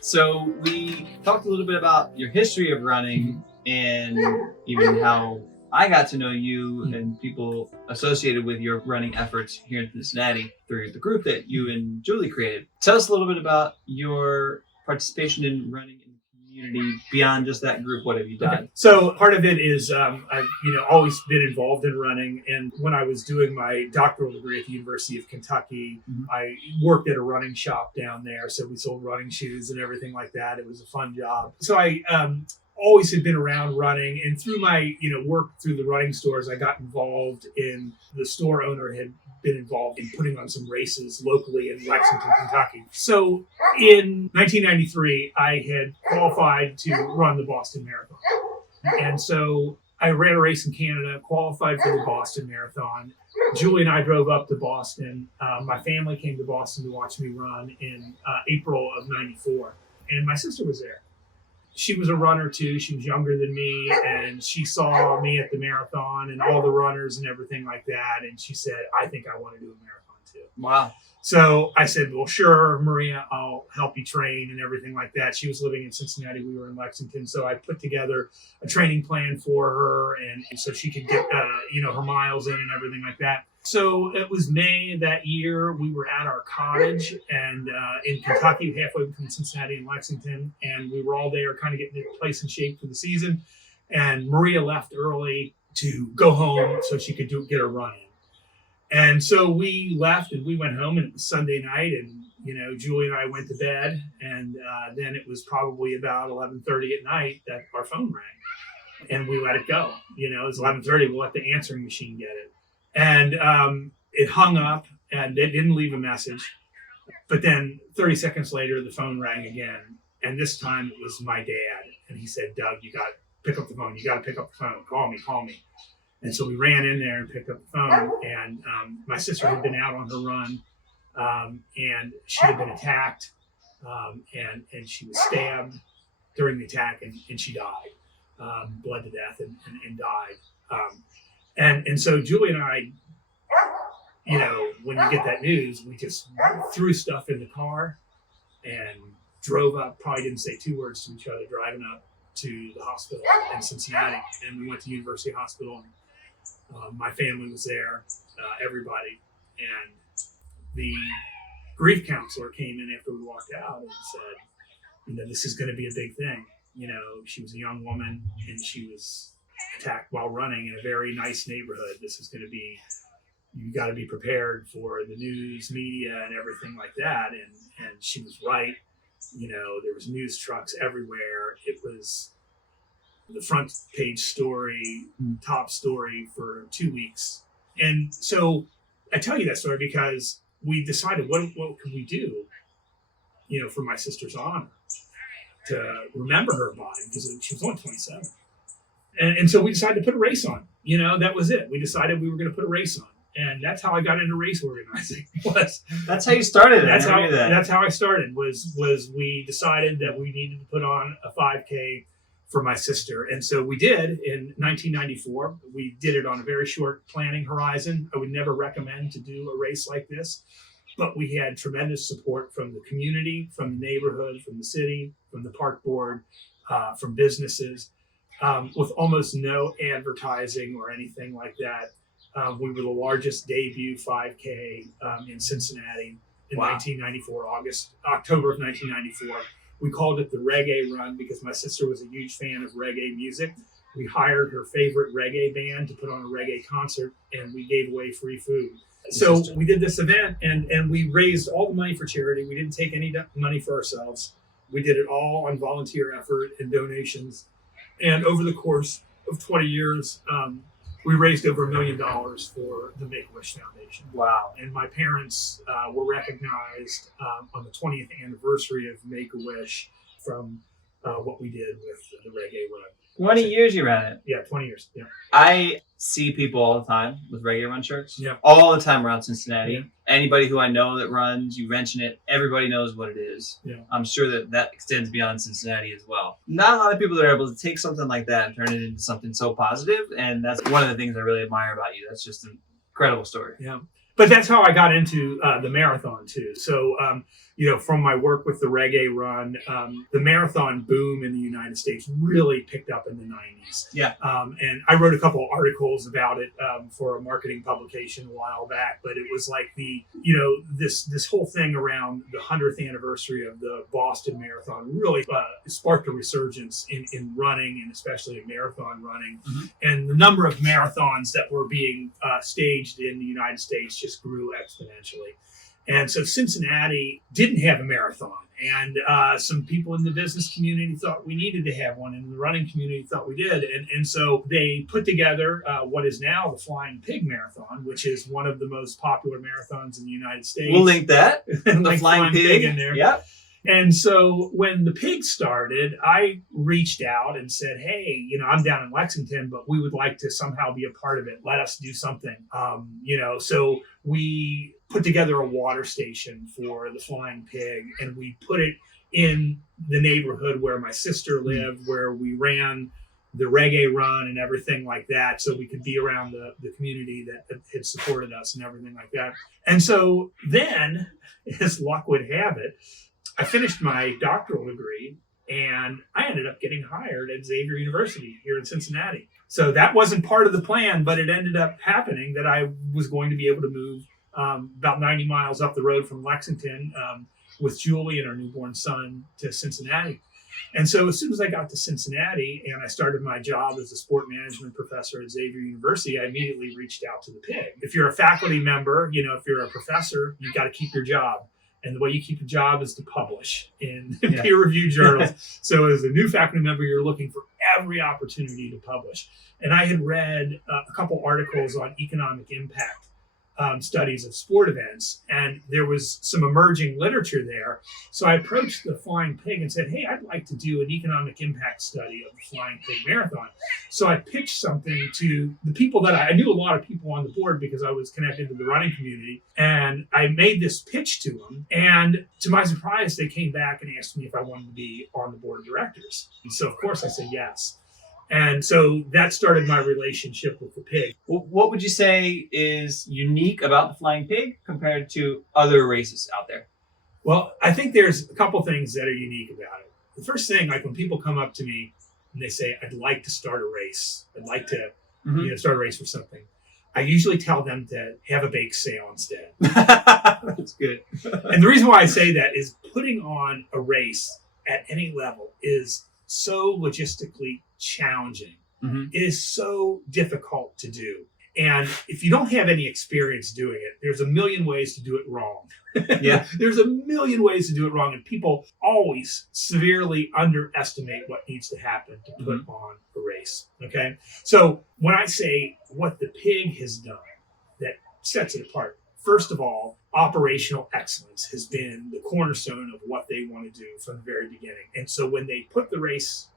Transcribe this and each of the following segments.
So we talked a little bit about your history of running and even how I got to know you and people associated with your running efforts here in Cincinnati through the group that you and Julie created. Tell us a little bit about your participation in running in the community beyond just that group. What have you done? Okay. So part of it is I've always been involved in running, and when I was doing my doctoral degree at the University of Kentucky, I worked at a running shop down there. So we sold running shoes and everything like that. It was a fun job. So I always had been around running, and through my work through the running stores, I got involved in the store owner had been involved in putting on some races locally in Lexington, Kentucky. So in 1993, I had qualified to run the Boston Marathon. And so I ran a race in Canada, qualified for the Boston Marathon. Julie and I drove up to Boston. My family came to Boston to watch me run in April of 94. And my sister was there. She was a runner too. She was younger than me, and she saw me at the marathon and all the runners and everything like that. And she said, I think I want to do a marathon too. Wow. So I said, well, sure, Maria, I'll help you train and everything like that. She was living in Cincinnati. We were in Lexington. So I put together a training plan for her, and so she could get, her miles in and everything like that. So it was May that year. We were at our cottage and in Kentucky, halfway between Cincinnati and Lexington. And we were all there kind of getting the place in shape for the season. And Maria left early to go home so she could get her run in. And so we left and we went home, and it was Sunday night, and Julie and I went to bed, and then it was probably about 11:30 at night that our phone rang, and we let it go. It was 11:30. We'll let the answering machine get it, and it hung up, and it didn't leave a message. But then 30 seconds later, the phone rang again, and this time it was my dad, and he said, "Doug, you got to pick up the phone. You got to pick up the phone. Call me." And so we ran in there and picked up the phone, and my sister had been out on her run, and she had been attacked, and she was stabbed during the attack, and she died, bled to death and died. And so Julie and I, when you get that news, we just threw stuff in the car and drove up, probably didn't say two words to each other, driving up to the hospital in Cincinnati, and we went to University Hospital, and my family was there, everybody, and the grief counselor came in after we walked out and said, this is going to be a big thing. She was a young woman, and she was attacked while running in a very nice neighborhood. This is going to be, you got to be prepared for the news, media, and everything like that. And she was right. There was news trucks everywhere. It was the front page story, top story for 2 weeks. And so I tell you that story because we decided what could we do, for my sister's honor, to remember her by, because she was only 27. And so we decided to put a race on. That was it. We decided we were going to put a race on. And that's how I got into race organizing. That's how you started. That's how I started. Was we decided that we needed to put on a 5K for my sister, and so we did in 1994. We did it on a very short planning horizon. I would never recommend to do a race like this, but we had tremendous support from the community, from the neighborhood, from the city, from the park board, from businesses, with almost no advertising or anything like that. We were the largest debut 5K in Cincinnati in 1994, October of 1994. We called it the Reggae Run because my sister was a huge fan of reggae music. We hired her favorite reggae band to put on a reggae concert, and we gave away free food. So we did this event, and we raised all the money for charity. We didn't take any money for ourselves. We did it all on volunteer effort and donations. And over the course of 20 years, we raised over $1 million for the Make-A-Wish Foundation. Wow. And my parents were recognized on the 20th anniversary of Make-A-Wish from what we did with the Reggae Run. 20 years you ran it. Yeah, 20 years. Yeah. I see people all the time with Reggae Run shirts. Yeah. All the time around Cincinnati. Yeah. Anybody who I know that runs, you mention it, everybody knows what it is. Yeah. I'm sure that extends beyond Cincinnati as well. Not a lot of people that are able to take something like that and turn it into something so positive, and that's one of the things I really admire about you. That's just an incredible story. Yeah. but that's how I got into the marathon too. So, from my work with the Reggae Run, the marathon boom in the United States really picked up in the 90s. Yeah. And I wrote a couple articles about it for a marketing publication a while back, but it was like this whole thing around the 100th anniversary of the Boston Marathon really sparked a resurgence in running, and especially in marathon running. Mm-hmm. And the number of marathons that were being staged in the United States just grew exponentially. And so Cincinnati didn't have a marathon. And some people in the business community thought we needed to have one, and the running community thought we did. And so they put together what is now the Flying Pig Marathon, which is one of the most popular marathons in the United States. We'll link that. The Like Flying Pig in there. Yep. And so when the pig started, I reached out and said, hey, I'm down in Lexington, but we would like to somehow be a part of it. Let us do something. So we put together a water station for the Flying Pig, and we put it in the neighborhood where my sister lived, where we ran the Reggae Run and everything like that, so we could be around the community that had supported us and everything like that. And so then, as luck would have it, I finished my doctoral degree, and I ended up getting hired at Xavier University here in Cincinnati. So that wasn't part of the plan, but it ended up happening that I was going to be able to move about 90 miles up the road from Lexington with Julie and our newborn son to Cincinnati. And so as soon as I got to Cincinnati and I started my job as a sport management professor at Xavier University, I immediately reached out to the pig. If you're a faculty member, if you're a professor, you got to keep your job. And the way you keep a job is to publish in peer-reviewed journals. So as a new faculty member, you're looking for every opportunity to publish. And I had read a couple articles on economic impact studies of sport events, and there was some emerging literature there. So I approached the Flying Pig and said, hey, I'd like to do an economic impact study of the Flying Pig Marathon. So I pitched something to the people that I knew a lot of people on the board because I was connected to the running community. And I made this pitch to them. And to my surprise, they came back and asked me if I wanted to be on the board of directors. And so, of course, I said yes. And so that started my relationship with the pig. Well, what would you say is unique about the Flying Pig compared to other races out there? Well, I think there's a couple things that are unique about it. The first thing, like when people come up to me and they say, I'd like to start a race. I'd like to start a race for something. I usually tell them to have a bake sale instead. That's good. And the reason why I say that is putting on a race at any level is so logistically challenging. Mm-hmm. It is so difficult to do. And if you don't have any experience doing it, there's a million ways to do it wrong. Yeah. There's a million ways to do it wrong. And people always severely underestimate what needs to happen to put on a race. Okay. So when I say what the pig has done that sets it apart, first of all, operational excellence has been the cornerstone of what they want to do from the very beginning. And so when they put the race,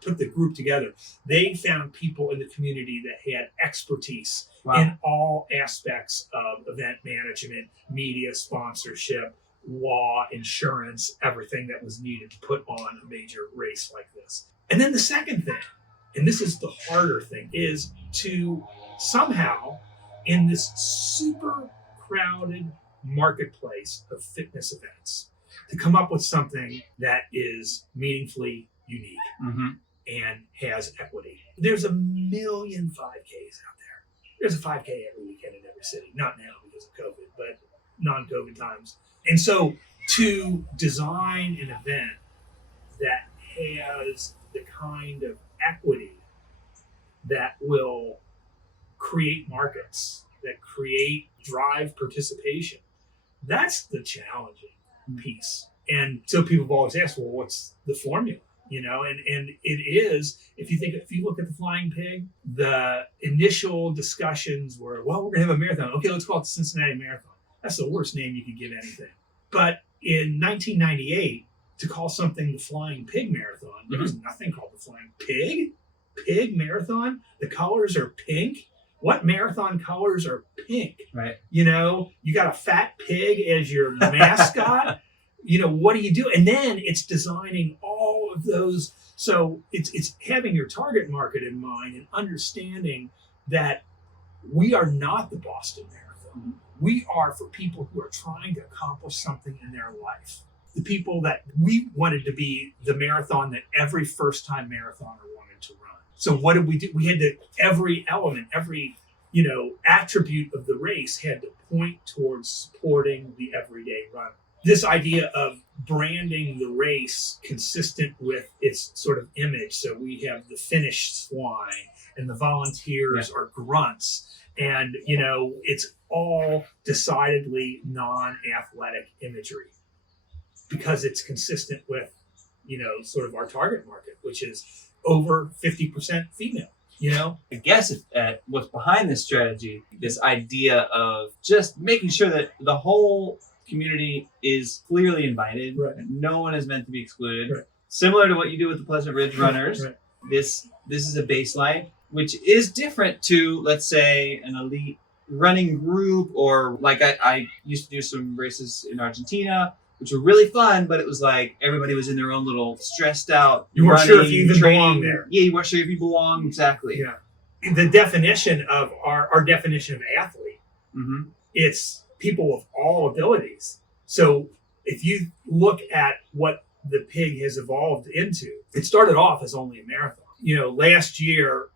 put the group together, they found people in the community that had expertise in all aspects of event management, media sponsorship, law, insurance, everything that was needed to put on a major race like this. And then the second thing, and this is the harder thing, is to somehow, in this super crowded marketplace of fitness events, to come up with something that is meaningfully unique and has equity. There's a million 5Ks out there. There's a 5K every weekend in every city. Not now because of COVID, but non-COVID times. And so to design an event that has the kind of equity that will create markets, that drive participation, that's the challenging piece. And so people have always asked, well, what's the formula? And it is, if you look at the Flying Pig, the initial discussions were, well, we're going to have a marathon. Okay, let's call it the Cincinnati Marathon. That's the worst name you could give anything. But in 1998, to call something the Flying Pig Marathon, there was nothing called the Flying Pig Marathon. The colors are pink. What marathon colors are pink? Right. You got a fat pig as your mascot. What do you do? And then it's designing all of those. So it's having your target market in mind and understanding that we are not the Boston Marathon. We are for people who are trying to accomplish something in their life. The people that we wanted to be the marathon that every first-time marathoner wanted to run. So what did we do? We had to, every element, every attribute of the race had to point towards supporting the everyday runner. This idea of branding the race consistent with its sort of image. So we have the finished swine and the volunteers are grunts. And, it's all decidedly non-athletic imagery because it's consistent with, sort of our target market, which is over 50% female. I guess what's behind this strategy, this idea of just making sure that the whole community is clearly invited. Right. No one is meant to be excluded. Right. Similar to what you do with the Pleasant Ridge Runners. Right. This is a baseline, which is different to, let's say, an elite running group, or like I used to do some races in Argentina, which were really fun, but it was like everybody was in their own little stressed out. You weren't sure if you even belonged there. Yeah, you weren't sure if you belong. Exactly. Yeah. The definition of our definition of athlete, it's people of all abilities. So if you look at what the pig has evolved into, it started off as only a marathon. Last year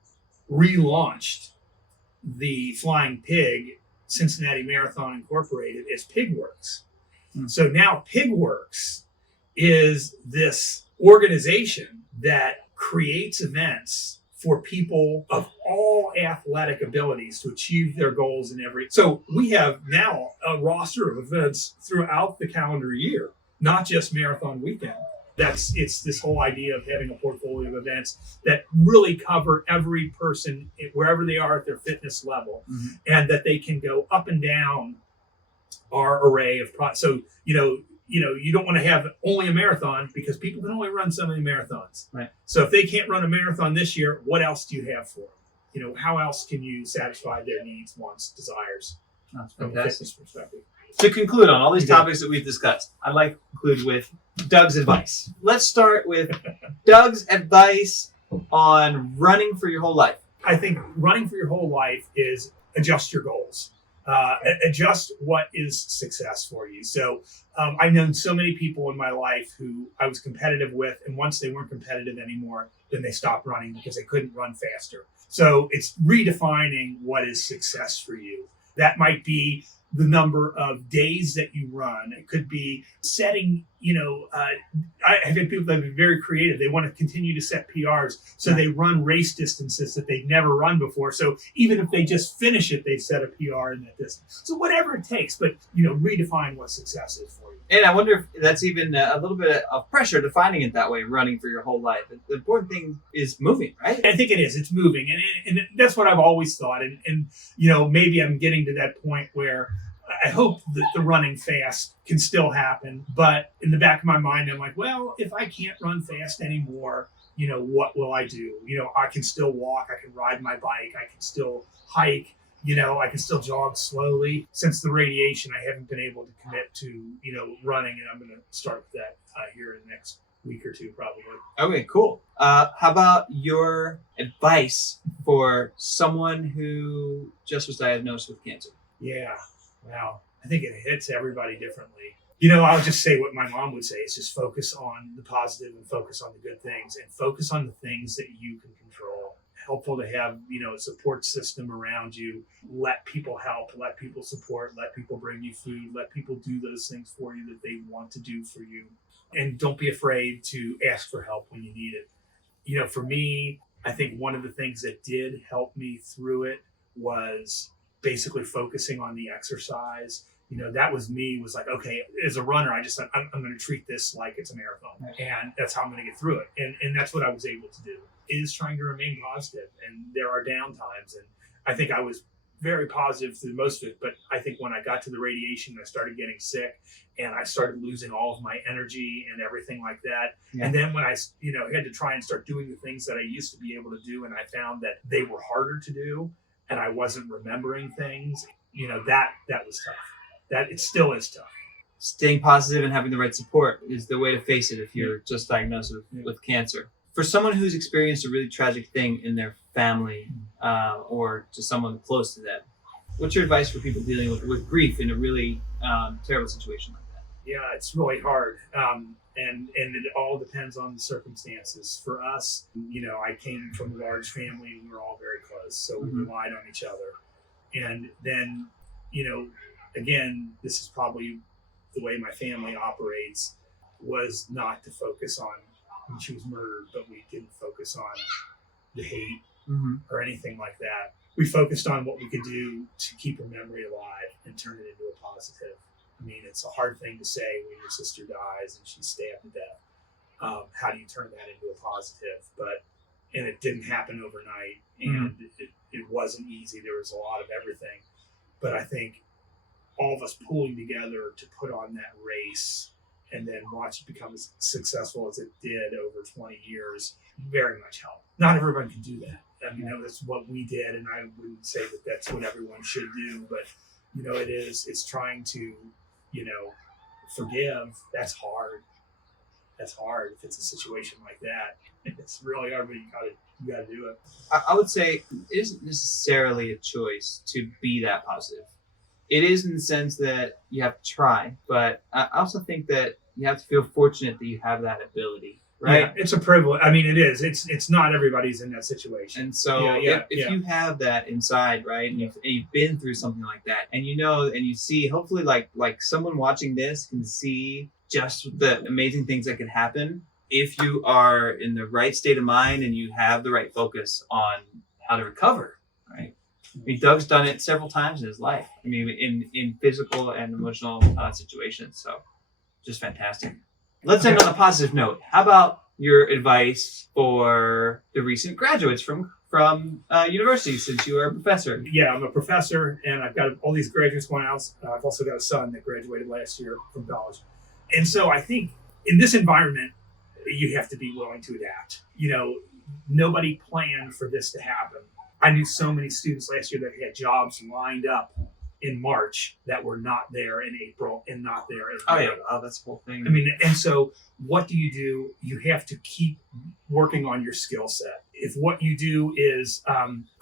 relaunched the Flying Pig Cincinnati Marathon Incorporated as Pigworks. So now Pigworks is this organization that creates events for people of all athletic abilities to achieve their goals in every. So we have now a roster of events throughout the calendar year, not just marathon weekend. It's this whole idea of having a portfolio of events that really cover every person wherever they are at their fitness level, and that they can go up and down our array of so you don't want to have only a marathon because people can only run so many marathons. Right. So if they can't run a marathon this year, what else do you have for them? How else can you satisfy their needs, wants, desires from a fitness perspective? To conclude on all these topics that we've discussed, I'd like to conclude with Doug's advice. Let's start with Doug's advice on running for your whole life. I think running for your whole life is adjust your goals. Adjust what is success for you. So I've known so many people in my life who I was competitive with, and once they weren't competitive anymore, then they stopped running because they couldn't run faster. So it's redefining what is success for you. That might be the number of days that you run. It could be setting, I've had people that have been very creative. They want to continue to set PRs. So they run race distances that they've never run before. So even if they just finish it, they set a PR in that distance. So whatever it takes, but, redefine what success is for you. And I wonder if that's even a little bit of pressure defining it that way, running for your whole life. The important thing is moving, right? I think it is. It's moving. And that's what I've always thought. And maybe I'm getting to that point where I hope that the running fast can still happen. But in the back of my mind, I'm like, well, if I can't run fast anymore, what will I do? I can still walk. I can ride my bike. I can still hike. I can still jog slowly. Since the radiation, I haven't been able to commit to, running. And I'm going to start with that here in the next week or two, probably. Okay, cool. How about your advice for someone who just was diagnosed with cancer? Yeah. Wow. I think it hits everybody differently. I'll just say what my mom would say. It's just focus on the positive and focus on the good things and focus on the things that you can control. Helpful to have, a support system around you. Let people help, let people support, let people bring you food, let people do those things for you that they want to do for you. And don't be afraid to ask for help when you need it. For me, I think one of the things that did help me through it was basically focusing on the exercise. That was like, okay, as a runner, I just said, I'm going to treat this like it's a marathon, and that's how I'm going to get through it. And that's what I was able to do, is trying to remain positive. And there are down times. And I think I was very positive through most of it. But I think when I got to the radiation, I started getting sick and I started losing all of my energy and everything like that. Yeah. And then when I, had to try and start doing the things that I used to be able to do, and I found that they were harder to do, and I wasn't remembering things, that was tough. That it still is tough. Staying positive and having the right support is the way to face it if you're just diagnosed with cancer. For someone who's experienced a really tragic thing in their family or to someone close to them, What's your advice for people dealing with grief in a really terrible situation like that? Yeah, it's really hard. And it all depends on the circumstances. For us, I came from a large family and we were all very close. So we relied on each other. And then, again, this is probably the way my family operates, was not to focus on when she was murdered, but we didn't focus on the hate or anything like that. We focused on what we could do to keep her memory alive and turn it into a positive. I mean, it's a hard thing to say when your sister dies and she's stabbed to death. How do you turn that into a positive? And it didn't happen overnight, and it wasn't easy. There was a lot of everything. But I think all of us pulling together to put on that race and then watch it become as successful as it did over 20 years very much helped. Not everyone can do that. I mean, that's what we did, and I wouldn't say that that's what everyone should do, but it's trying to, forgive. That's hard. That's hard if it's a situation like that. It's really hard, but you gotta do it. I would say it isn't necessarily a choice to be that positive. It is in the sense that you have to try, but I also think that you have to feel fortunate that you have that ability, right? Yeah, it's a privilege. I mean, it is. It's not everybody's in that situation. And so if you have that inside, right, and you've been through something like that, and and you see, hopefully like someone watching this can see just the amazing things that can happen if you are in the right state of mind and you have the right focus on how to recover, right? I mean, Doug's done it several times in his life. I mean, in physical and emotional situations. So just fantastic. Let's end on a positive note. How about your advice for the recent graduates from university, since you are a professor? Yeah, I'm a professor, and I've got all these graduates going out. I've also got a son that graduated last year from college. And so I think in this environment, you have to be willing to adapt. Nobody planned for this to happen. I knew so many students last year that had jobs lined up in March that were not there in April and not there in May. That's the whole thing. I mean, and so what do? You have to keep working on your skill set. If what you do is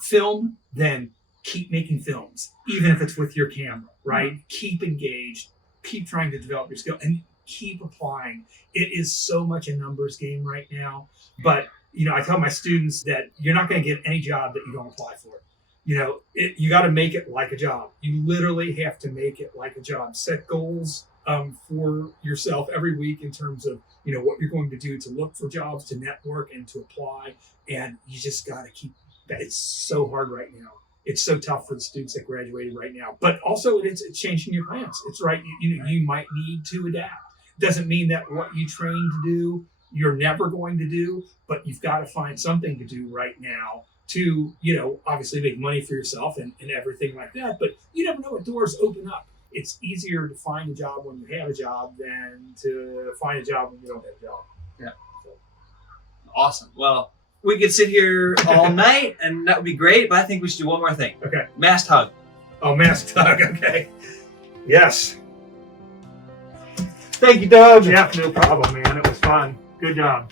film, then keep making films, even if it's with your camera, right? Keep engaged, keep trying to develop your skill, and keep applying. It is so much a numbers game right now, but I tell my students that you're not going to get any job that you don't apply for. You got to make it like a job. You literally have to make it like a job. Set goals for yourself every week in terms of, what you're going to do to look for jobs, to network, and to apply. And you just got to keep that. It's so hard right now. It's so tough for the students that graduated right now. But also it's changing your plans. It's right. You might need to adapt. Doesn't mean that what you trained to do, you're never going to do, but you've got to find something to do right now to, obviously make money for yourself and everything like that. But you never know what doors open up. It's easier to find a job when you have a job than to find a job when you don't have a job. Yeah. So. Awesome. Well, we could sit here all night and that would be great, but I think we should do one more thing. Okay. Masked hug. Oh, masked hug. Okay. Yes. Thank you, Doug. Yeah, no problem, man. It was fun. Good job.